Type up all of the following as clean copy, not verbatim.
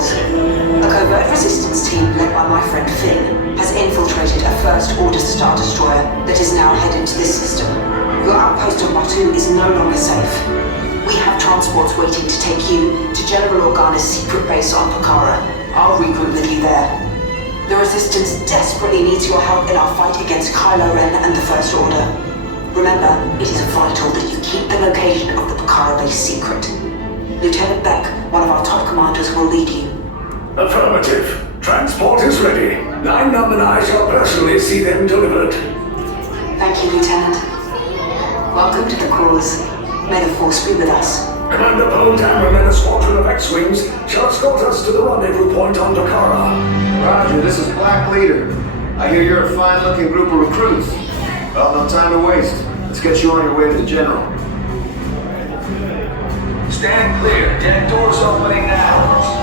controls. A covert resistance team led by my friend Finn has infiltrated a First Order Star Destroyer that is now headed to this system. Your outpost on Batu is no longer safe. We have transports waiting to take you to General Organa's secret base on Pokhara. I'll regroup with you there. The Resistance desperately needs your help in our fight against Kylo Ren and the First Order. Remember, it is vital that you keep the location of the Pokhara base secret. Lieutenant Beck, one of our top commanders, will lead you. Affirmative. Transport is ready. Line Numb and I shall personally see them delivered. Thank you, Lieutenant. Welcome to the cause. May the Force be with us. Commander Poldam and a squadron of X-Wings shall escort us to the rendezvous point on Pokhara. Roger, this is Black Leader. I hear you're a fine-looking group of recruits. Well, no time to waste. Let's get you on your way to the General. Stand clear. Deck doors opening now.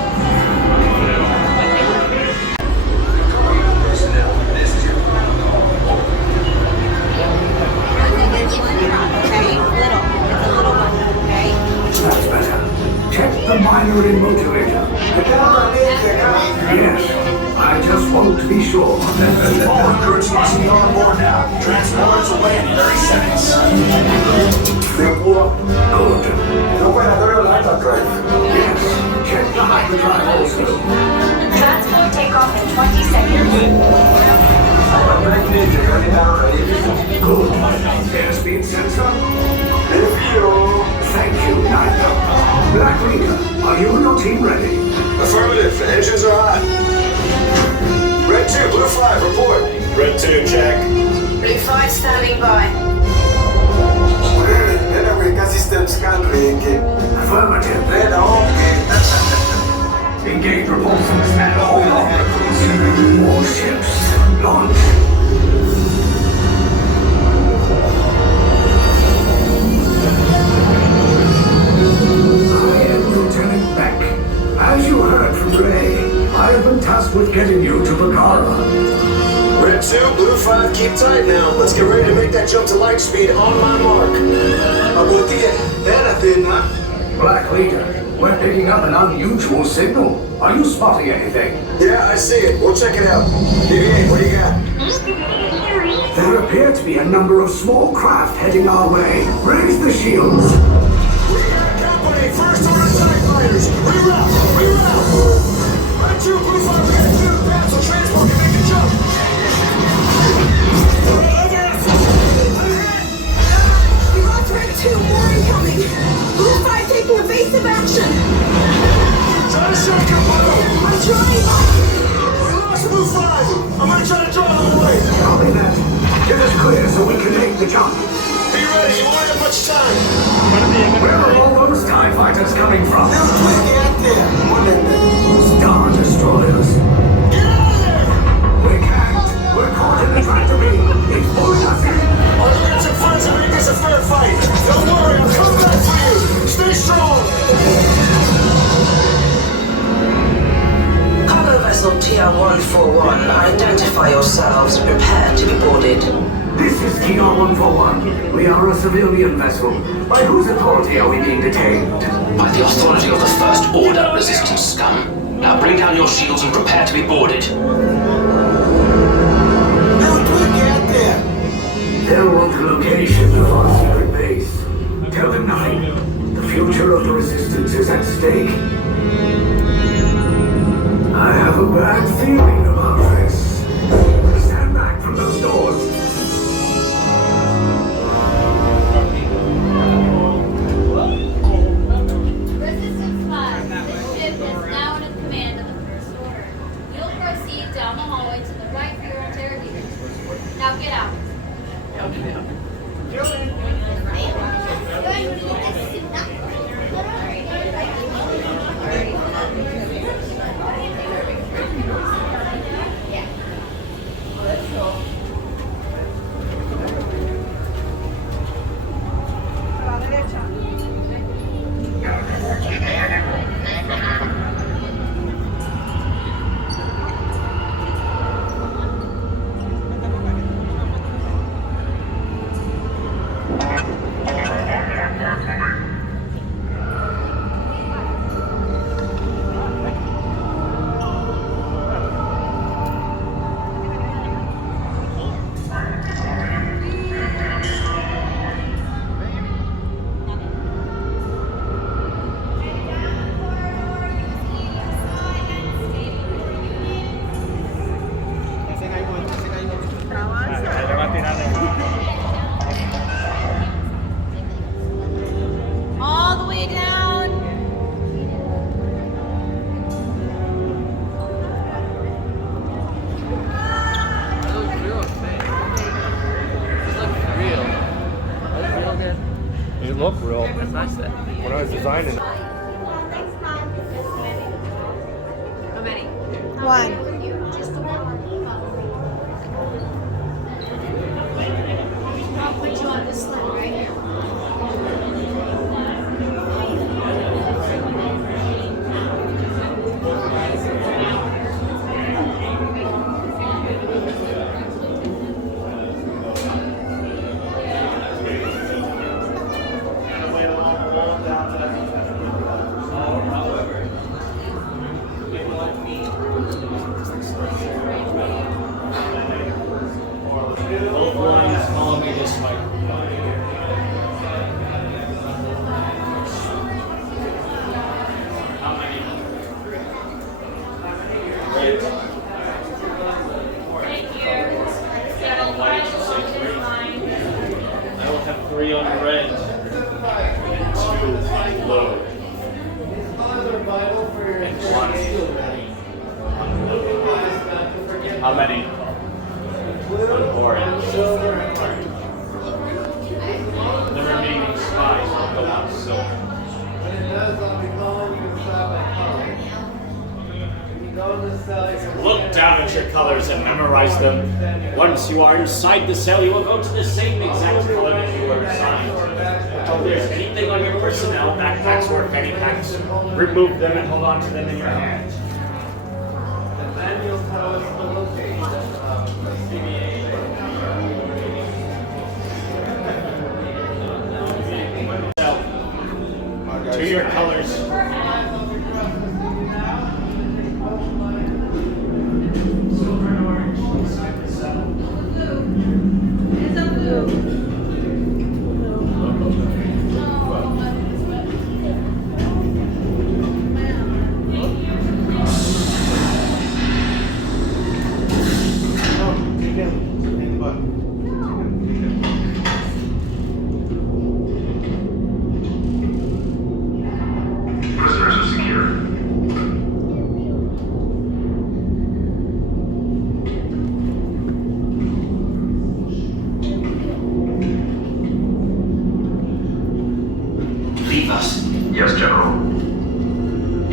That's better. Check the minor motivator. Yes, I just want to be sure. All recruits must be on board now. Transporters away in 30 seconds. Good. Yes, check the hyperdrive also. Transport takeoff in 20 seconds. Good. Airspeed sensor. Thank you, Nigel. Black Leader, are you and your team ready? Affirmative. The engines are hot. Red 2, Blue 5, report. Red 2, check. Blue 5 standing by. Affirmative. Engage propulsions and hold on, recruits. More ships. Launch. Lieutenant Beck. As you heard from Ray, I have been tasked with getting you to Pokhara. Red 2, Blue 5, keep tight now. Let's get ready to make that jump to light speed on my mark. Black Leader, we're picking up an unusual signal. Are you spotting anything? Yeah, I see it. We'll check it out. BB-8, what do you got? There appear to be a number of small craft heading our way. Raise the shields. We got company. First Order TIE fighters. Reroute. Red 2, Blue 5, we got 2 battle transport can make a jump. We lost Red 2, more incoming. Blue 5 taking evasive action. Try to shortcut Blue. I'm trying. We lost Blue 5. I'm gonna try to draw them away. Copy that. Get us clear so we can make the jump. Be ready. You won't have much time. Where are all those TIE fighters coming from? Star Destroyers. Get out of there. We can't. We're caught in the tractor beam. It's pulling us in. I'll go get some friends and make this a fair fight. Don't worry, I'll come back for you. Stay strong. Cargo vessel TR-141, identify yourselves. Prepare to be boarded. This is TR-141. We are a civilian vessel. By whose authority are we being detained? By the authority of the First Order, resistance scum. Now bring down your shields and prepare to be boarded. They'll want the location of our secret base. Tell them nothing. The future of the Resistance is at stake. I have a bad feeling about this. Stand back from those doors. Resistance 5, this ship is now in command of the First Order. You'll proceed down the hallway to the right for your interrogation. Now get out. finding. How many? One. Just the one. I'll put you on this line right here. Both ones follow me this way. How many? Red. Thank you. Settle right along this line. I will have 3 on red. And 2 blue. And 1 on blue. How many? On orange. The remaining spies will go on silver. Look down at your colors and memorize them. Once you are inside the cell, you will go to the same exact color that you were assigned. If there's anything on your personnel, backpacks or fanny packs, remove them and hold on to them in your hand. Then you'll tell us the location of the CBA. To your colors. Silver and orange inside the cell. It's a blue. Prisoners are secure. Leave us. Yes, General.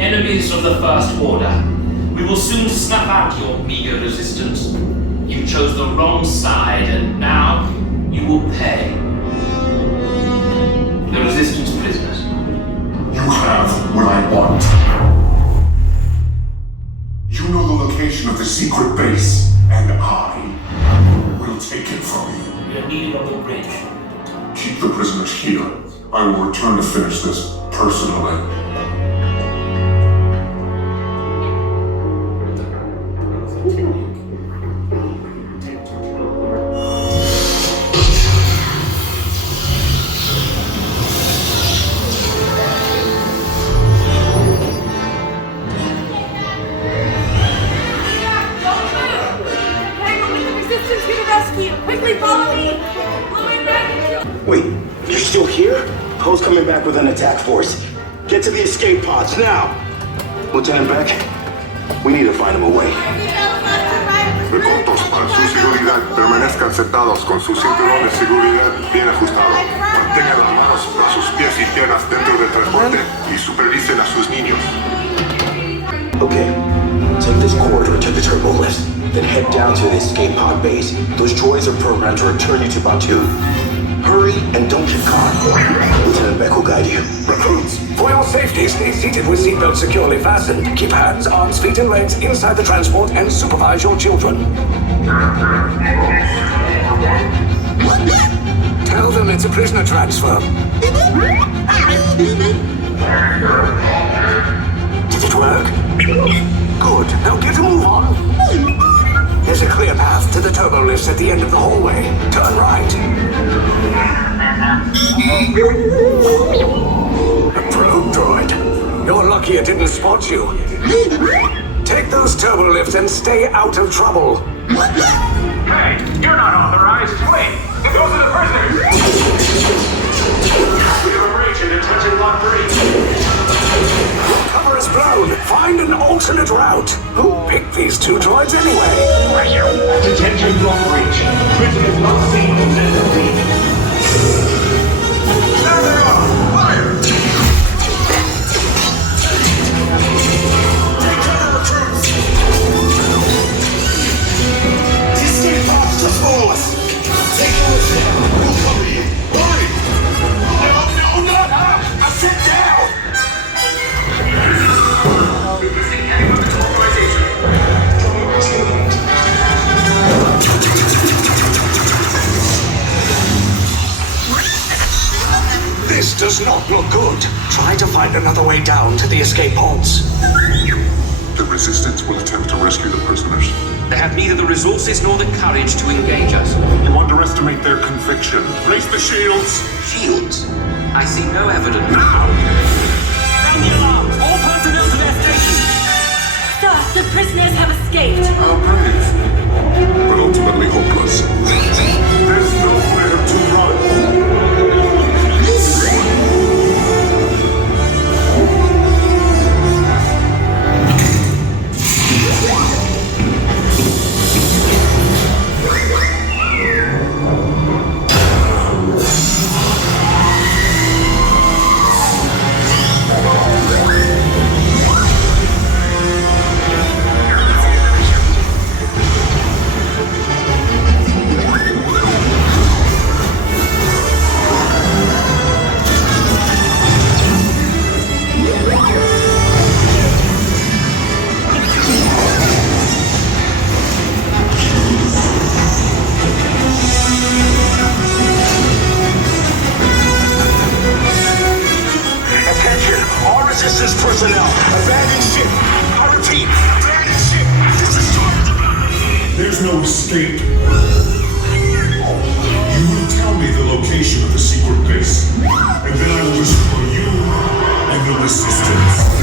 Enemies of the First Order. We will soon snuff out your meager resistance. You chose the wrong side, and now you will pay. The Resistance prisoners. You have what I want. You know the location of the secret base, and I will take it from you. We are needed on the bridge. Keep the prisoners here. I will return to finish this personally. Resistance here to rescue! Quickly follow me! Wait, you're still here? Poe's coming back with an attack force. Get to the escape pods now! Lieutenant Beck, we need to find him a way. Recortos para su seguridad. Permanezcan sentados con su cinturón de seguridad bien ajustado. Mantengan las manos a sus pies y piernas dentro del transporte y supervisen a sus niños. Okay, take this corridor to the turbo lift, then head down to the escape pod base. Those droids are programmed to return you to Batu. Hurry and don't get caught. Lieutenant Beck will guide you. Recruits, for your safety, stay seated with seatbelts securely fastened. Keep hands, arms, feet, and legs inside the transport and supervise your children. Tell them it's a prisoner transfer. Did it work? Good. Now get a move on. There's a clear path to the turbo lifts at the end of the hallway. Turn right. A probe droid. You're lucky it didn't spot you. Take those turbo lifts and stay out of trouble. Hey, you're not authorized. Wait, those are the prisoners. We have a breach in detention block 3. Cover is blown. Find an alternate route. Who picked these two droids anyway? Detention block breach. Prisoners not seen in center B. There they are. Fire! does not look good. Try to find another way down to the escape pods. The Resistance will attempt to rescue the prisoners. They have neither the resources nor the courage to engage us. You underestimate their conviction. Raise the shields! Shields? I see no evidence. Now! Sound the alarm! All personnel to their stations! Sir, the prisoners have escaped. How brave. But ultimately hopeless. There's nowhere to run. Resistance personnel, abandon ship. I repeat, abandon ship. This is There's no escape. You will tell me the location of the secret base, and then I will destroy you and the Resistance.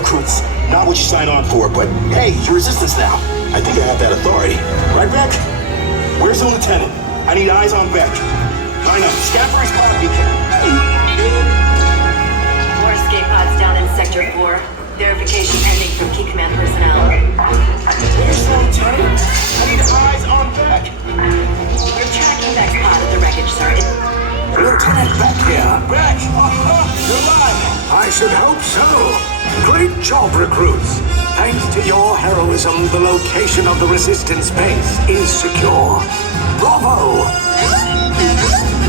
recruits. Not what you signed on for, but hey, you're Resistance now. I think I have that authority. Right, Beck? Where's the lieutenant? I need eyes on Beck. Line up. Scaffrey's pod beacon. More escape pods down in Sector 4. Verification pending from key command personnel. Where's the lieutenant? I need eyes on Beck. We're tracking Beck's pod at the wreckage, sir. Lieutenant Beck here. Beck! You're alive! I should hope so. Great job, recruits. Thanks to your heroism, the location of the Resistance base is secure. Bravo!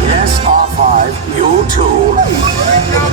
Yes, R5, you too.